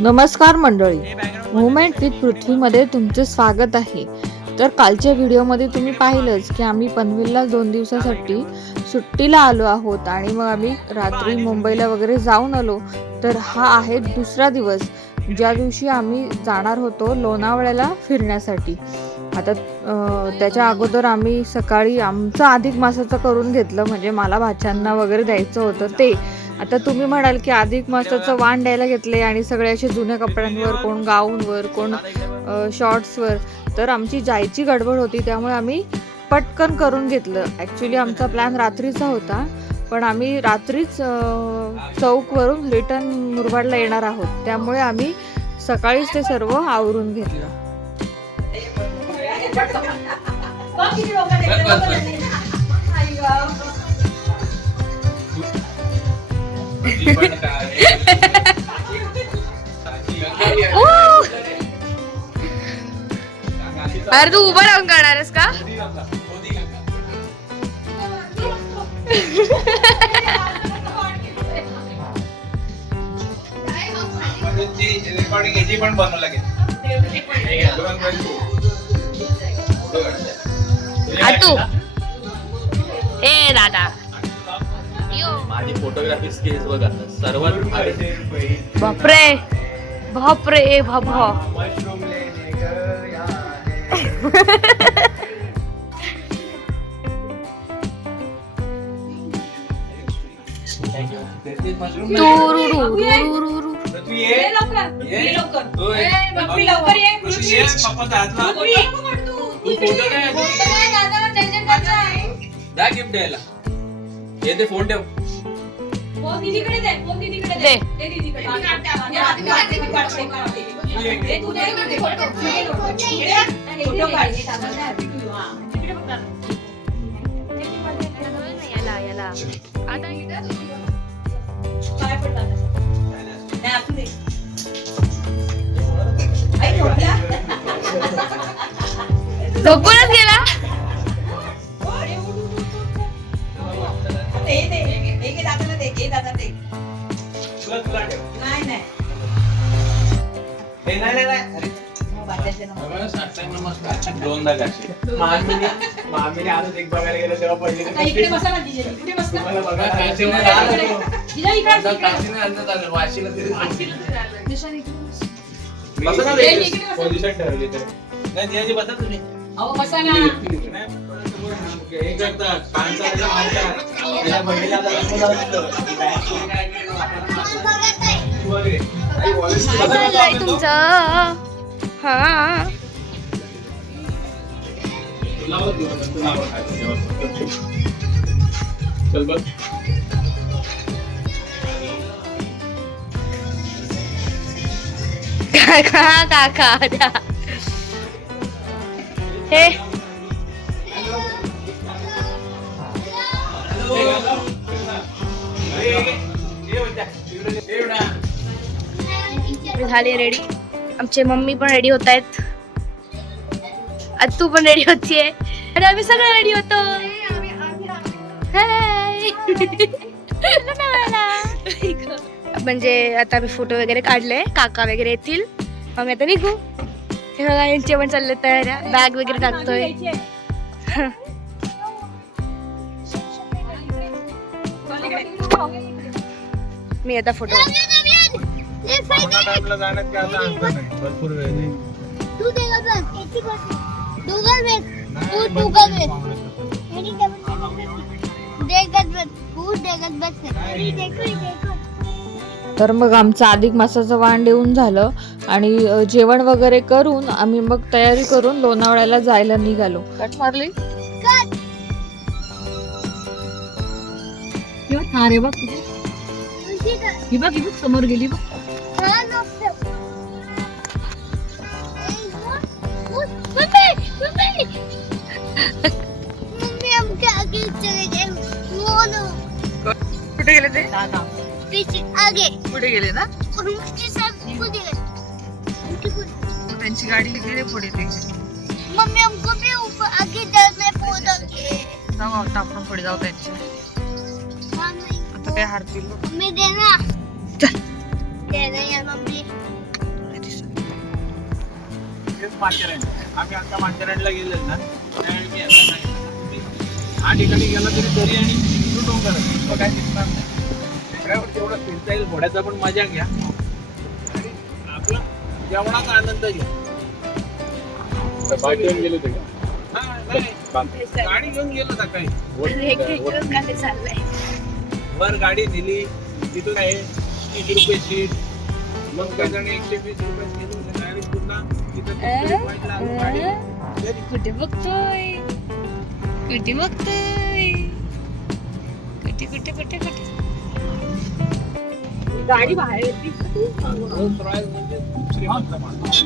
नमस्कार मंडळी, movement with पृथ्वीमध्ये तुमचे स्वागत आहे. तर कालच्या व्हिडिओमध्ये तुम्ही पाहिलंच की आम्ही पनवेलला 2 दिवसासाठी सुट्टीला आलो आहोत आणि मग आम्ही रात्री मुंबईला वगैरे जाऊन आलो. तर हा आहे दुसरा दिवस ज्या दिवशी आम्ही जाणार होतो लोणावळ्याला फिरण्यासाठी. आता त्याच्या अगोदर आम्ही सकाळी आमचं अधिक मासाचं करून घेतलं, म्हणजे मला भाच्यांना वगैरे द्यायचं होतं ते. आता तुम्ही म्हणाल की अधिक मासाचं वाण द्यायला घेतले आणि सगळे असे जुन्या कपड्यांवर, कोण गाऊनवर, कोण शॉर्ट्सवर. तर आमची जायची गडबड होती त्यामुळे आम्ही पटकन करून घेतलं. ॲक्च्युली आमचा प्लॅन रात्रीचा होता, पण आम्ही रात्रीच चौकवरून रिटर्न मुरबाडला येणार आहोत, त्यामुळे आम्ही सकाळीच ते सर्व आवरून घेतलं. अरे तू उभं राहून करणारस का? आतू ए दादा माझी फोटोग्राफी स्किल्स बघा सर्वात भारी. बापरे बापरे बाबा. द्या गिफ्ट द्यायला. हे ते फोन ठेव. झोपूनच गेला. दोनदा काशी मामीने आजच एक बघायला गेलो तेव्हा पहिले वाशीला पोझिशन ठरवली तर नाही जिजाजी बसा तुम्ही. तुमचं हा चल बघ. काका द्या हे झाले रेडी. आमचे मम्मी पण रेडी होत आहेत, तू पण रेडी होतीये आणि आम्ही सगळे रेडी होतो. म्हणजे आता आम्ही फोटो वगैरे काढले, काका वगैरे येतील, आम्ही आता निघू. हे बघा यांचे पण चालले तयाऱ्या, बॅग वगैरे टाकतोय. मी आता फोटो भरपूर वेळ नाही. तर मग आमचं अधिक मासाचं वाण देऊन झालं आणि जेवण वगैरे करून आम्ही मग तयारी करून लोणावळ्याला जायला निघालो. कट मारली अरे बघ ही बघ समोर गेली बघ. कुठे गेले ते? आगे पुढे गेले ना, त्यांची गाडी गेली पुढे. ते मम्मी हमको भी ऊपर आगे जाना है पौधा के. जाऊ आता आपण पुढे जाऊ त्यांच्या. आता काय हारतील मम्मी देना. चल दे रही माथेरान. आम्ही आता माथेरानला गेलो ना त्यावेळी मी यांना सांगितलं तुम्ही हा ठिकाणी गेला तरी दरी आणि तो डोंगर आहे. काय दिसणार नाही. टेकड्यावर तेवढं फिरता येईल, घोड्याचा पण मजा घ्या आणि आपला जेवणाचा आनंद घ्या. बाईक घेऊन गेले होते का? हा, नाही. गाडी घेऊन गेलो सकाळी. वर गाडी दिली तिथून आहे 30 रुपये सीट. मग काही जण 120 रुपये घेऊन डायरेक्ट पुन्हा तिथं पॉईंटला आलो गाडी घरी. कुठे बघतोय कुठे बघतोय कुठे कुठे कुठे कुठे गाडी बाहेर येते. रोल्स रॉयल म्हणजे खूप श्रीमंत माणूस.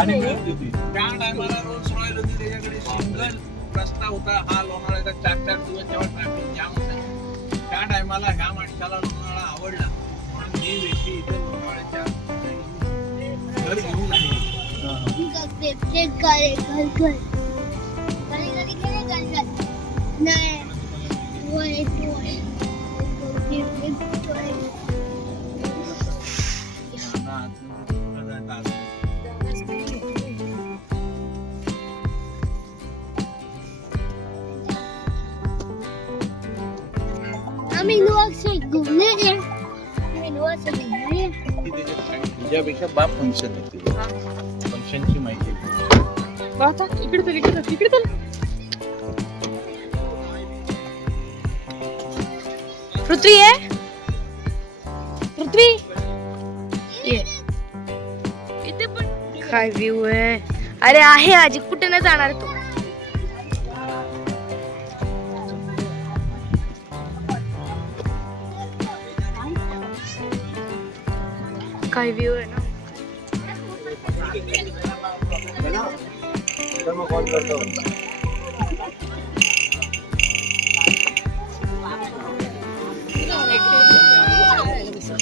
आणि त्या टायमाला रोल्स रॉयल होती, त्याच्याकडे सिंगल रस्ता होता. हा लोणावळ्याचा 4-4 दिवस जेव्हा ट्रॅफिक जाम होता त्या टायमाला ह्या माणसाला लोणावळा आवडला म्हणून ही व्यक्ती इथे लोणावळ्याच्या घर घेऊन आली. आम्ही लोक से घूमने गए. आम्ही लोक से घूमने गए. तुझ्यापेक्षा बाप फंक्शन आहे तिथे. फंक्शनची माहिती इकडे चल इकडे चल इकडे चल. पृथ्वी आहे पृथ्वी ये. इथे पण काय व्ह्यू आहे. अरे आहे आजी, कुठे नाही जाणार तू. काय व्ह्यू आहे ना. कॉल करतो.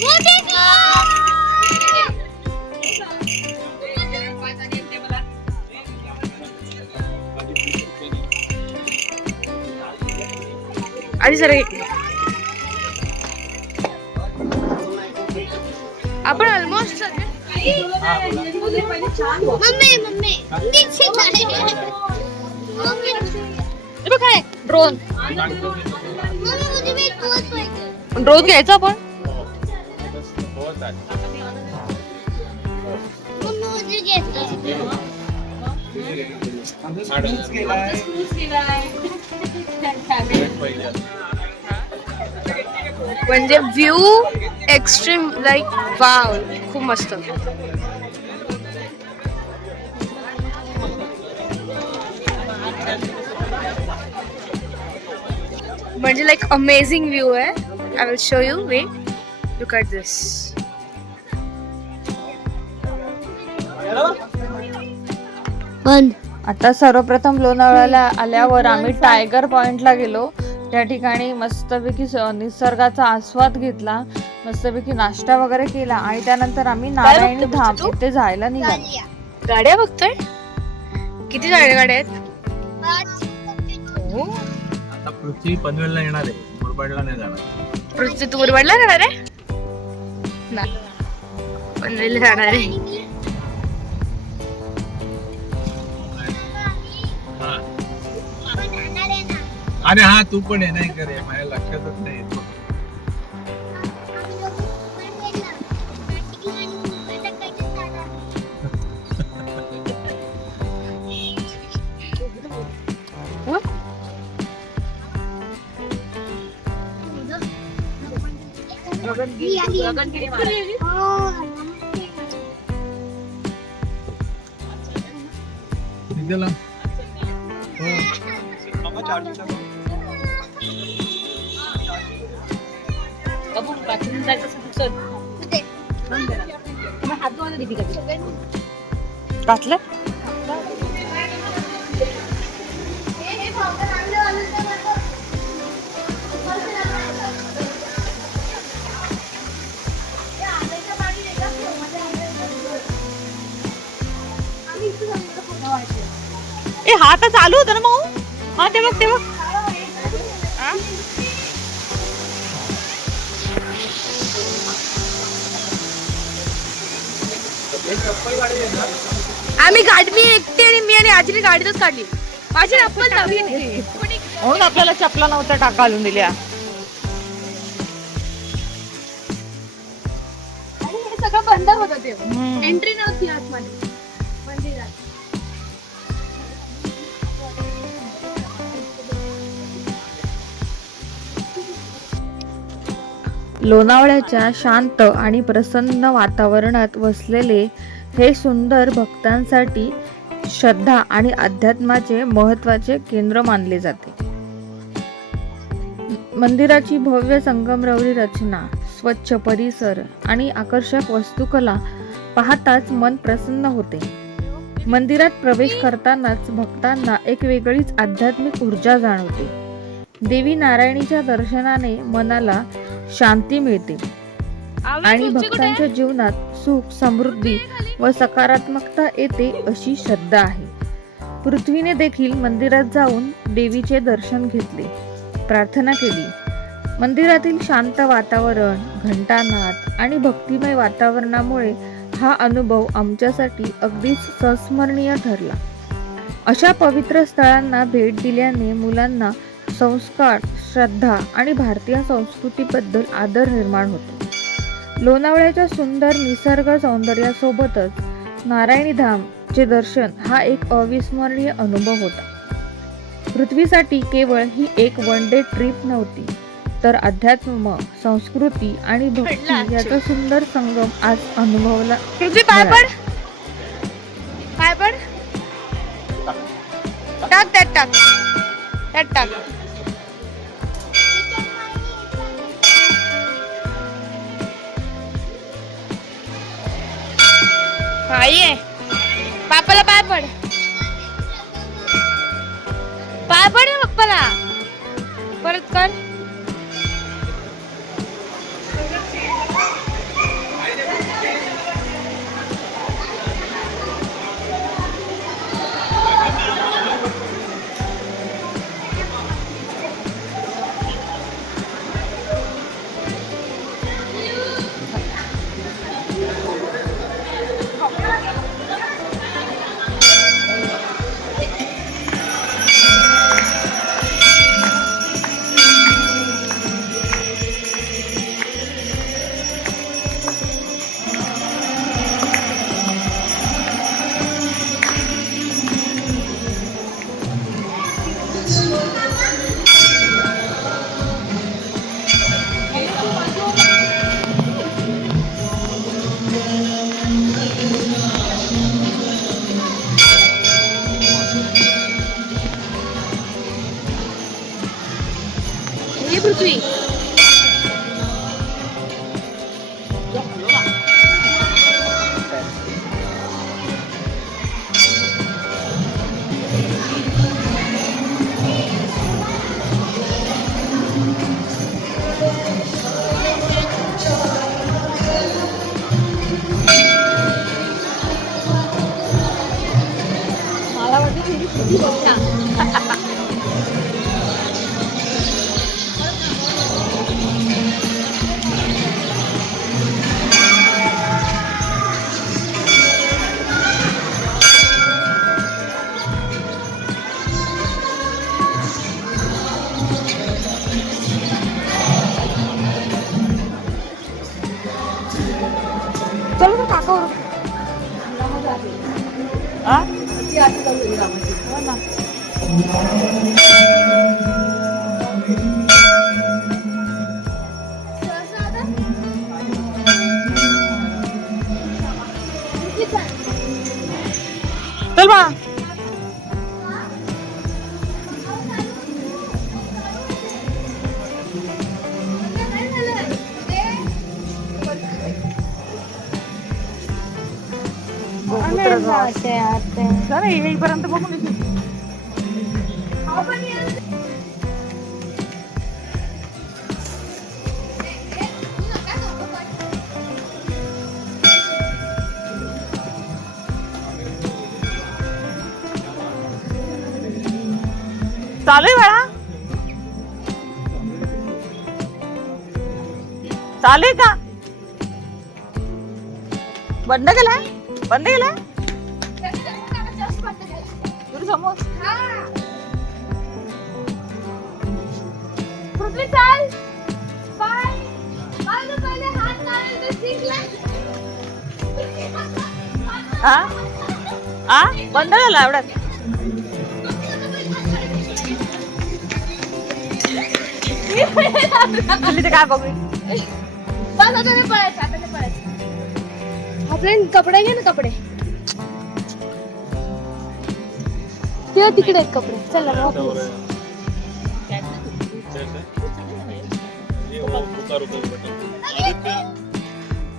वो देखो. आधी सर आपण ऑलमोस्ट मम्मी मम्मी नीचे जाए. मम्मी बघ काय ड्रोन. मुझे भी पोज पाहिजे. ड्रोन घ्यायचा आपण. मम्मी मुझे घेतलं. म्हणजे व्ह्यू एक्स्ट्रीम लाईक वाव, खूप मस्त. म्हणजे लाईक अमेझिंग व्ह्यू आहे. I will show you. Wait, look at this. बंद. आता सर्वप्रथम लोणावळ्याला आल्यावर आम्ही टायगर पॉइंटला गेलो. त्या ठिकाणी मस्तपैकी निसर्गाचा आस्वाद घेतला, मस्तपैकी नाश्ता वगैरे केला आणि त्यानंतर आम्ही नारायणी धाम इथे जायला निघालो. गाड्या बघतोय किती गाड्या आहेत. आता पृथ्वी पनवेलला येणार आहे, मुरबाडला नाही जाणार. पृथ्वी तू मुरबाडला जाणार आहे ना. पनवेलला जाणार आहे. अरे हा तू पण आहे नाही करे, माझ्या लक्षातच नाही येतो. निघाला. घातलं. ए हा आता चालू होतं ना मग. हा ते बघ ते बघ. एक चप्पल गाडी आहे ना. आम्ही गाडी मी एकटी आणि मी आणि आजीने गाडीतच काढली. माझी चप्पल लावली नाही. म्हणून आपल्याला चपला नव्हत्या टाका घालून दिल्या. आणि हे सगळं बंद होतं ते. एंट्री नव्हती आतमध्ये मंदिरात. लोणावळ्याच्या शांत आणि प्रसन्न वातावरणात वसलेले हे सुंदर भक्तांसाठी श्रद्धा आणि अध्यात्माचे महत्त्वाचे केंद्र मानले जाते. मंदिराची भव्य संगमरवरी रचना, स्वच्छ परिसर आणि आकर्षक वास्तुकला पाहताच मन प्रसन्न होते. मंदिरात प्रवेश करतानाच भक्तांना एक वेगळीच आध्यात्मिक ऊर्जा जाणवते. देवी नारायणीच्या दर्शनाने मनाला शांती मिळते आणि भक्तांच्या जीवनात सुख, समृद्धी व सकारात्मकता येते अशी श्रद्धा आहे. पृथ्वीने देखील मंदिरात जाऊन देवीचे दर्शन घेतले, प्रार्थना केली. मंदिरातील शांत वातावरण, घंटानाद आणि भक्तिमय वातावरणामुळे हा अनुभव आमच्यासाठी अगदीच संस्मरणीय ठरला. अशा पवित्र स्थळांना भेट दिल्याने मुलांना संस्कार, श्रद्धा आणि भारतीय संस्कृतीबद्दल आदर निर्माण होतो. लोणावळ्याच्या सुंदर निसर्ग सौंदर्यासोबतच नारायणी धामचे दर्शन हा एक अविस्मरणीय अनुभव होता. पृथ्वीसाठी केवळ ही एक वन डे ट्रिप नव्हती, तर अध्यात्म, संस्कृती आणि भक्ती याचा सुंदर संगम आज अनुभवला. पृथ्वी पाय पड. पाय पड. टाक त्यात टाक. त्यात टाक. हा ये. पापाला पाय पड. पाय पड ना पप्पाला. परत कर. ये पृथ्वी. मला वाटतं चलो ना काका. चल बा. येईपर्यंत बघून चालू आहे बाळा. चालू आहे का? बंद केलाय? बंद केलाय? समोर. पृथ्वी चाल. बाय. बाय ना, पहिले हात लावायला तर जिंकला. बंद झाला एवढ्यात. तिथे काय बघू. बस आता नाही पळायचं, आता नाही पळायचं. आपले कपडे घे ना, कपडे तेव्हा तिकडे आहेत कपडे. चला वापस.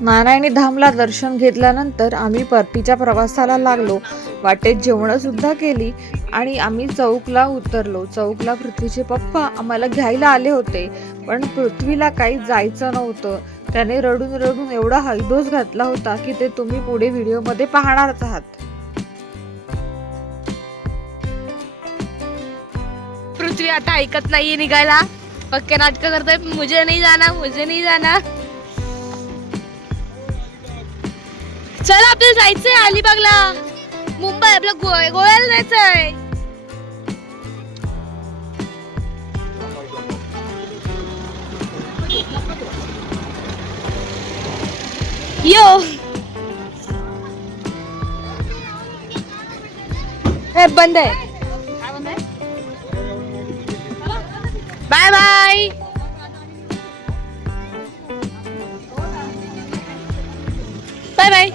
नारायणी धामला दर्शन घेतल्यानंतर आम्ही परतीच्या प्रवासाला लागलो. वाटेत जेवणं सुद्धा केली आणि आम्ही चौकला उतरलो. चौकला पृथ्वीचे पप्पा आम्हाला घ्यायला आले होते, पण पृथ्वीला काही जायचं नव्हतं. त्याने रडून रडून एवढा हैदोस घातला होता की ते तुम्ही पुढे व्हिडिओमध्ये पाहणारच आहात. पृथ्वी आता ऐकत नाहीये निघायला. पक्के नाटक करतोय. मुझे नहीं जाना, मुझे नहीं जाना. चला आपल्याला जायचंय अलिबागला. मुंबई आपल्या गोव्याला जायचंय. यो हे बंद आहे. Bye bye. Bye bye.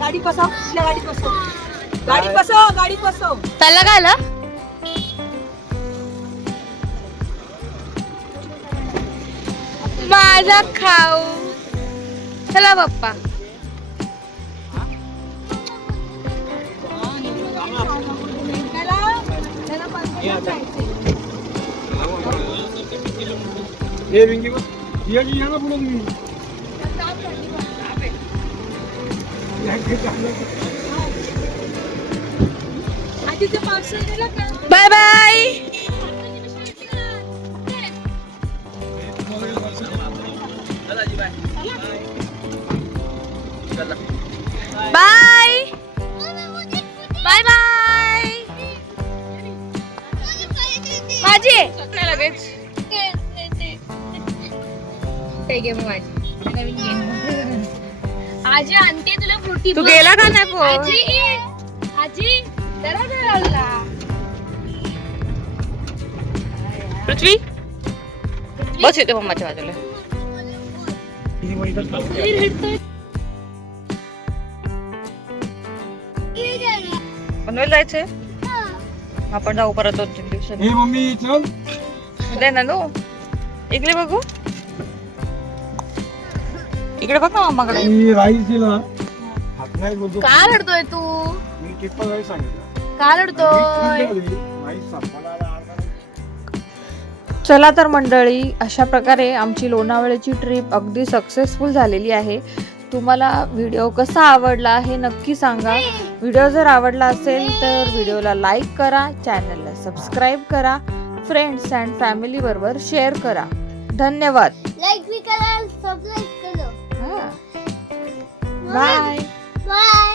गाडी बसव, गाडी बसव, गाडी बसव, गाडी बसव. त्याला काय आलं. माझा खाऊ. चला बाप्पा. हे रिंगी बघ. या ना पुढे तुम्ही. Bye bye. Bye bye bye. माझी नाही लगेच. आजी आणते तुला फ्रुटी. तू गेला का नाही पण? आजी आजी जरा जरा. पृथ्वी बस येते मम्माच्या बाजूला. पनवेल जायचंय. आपण जाऊ परत 2-3 दिवसांनी. हे मम्मी चल. दे ना नो. इकडे बघू. इकडे बघ ना मम्माकडे. राईस दिला. हात नाही बोलतो. का रडतोय तू. मी किती वेळ सांगितलं. का रडतोय. राईस संपला. चला तर मंडळी, अशा प्रकारे आमची लोणावळ्याची ट्रिप अगदी सक्सेसफुल झालेली आहे. तुम्हाला व्हिडिओ कसा आवडला हे नक्की सांगा. व्हिडिओ जर आवडला असेल तर व्हिडिओला लाईक करा, चॅनलला सबस्क्राईब करा, फ्रेंड्स अँड फॅमिली बरोबर शेअर करा. धन्यवाद. लाईक भी करा, सबस्क्राईब करा. बाय. बाय.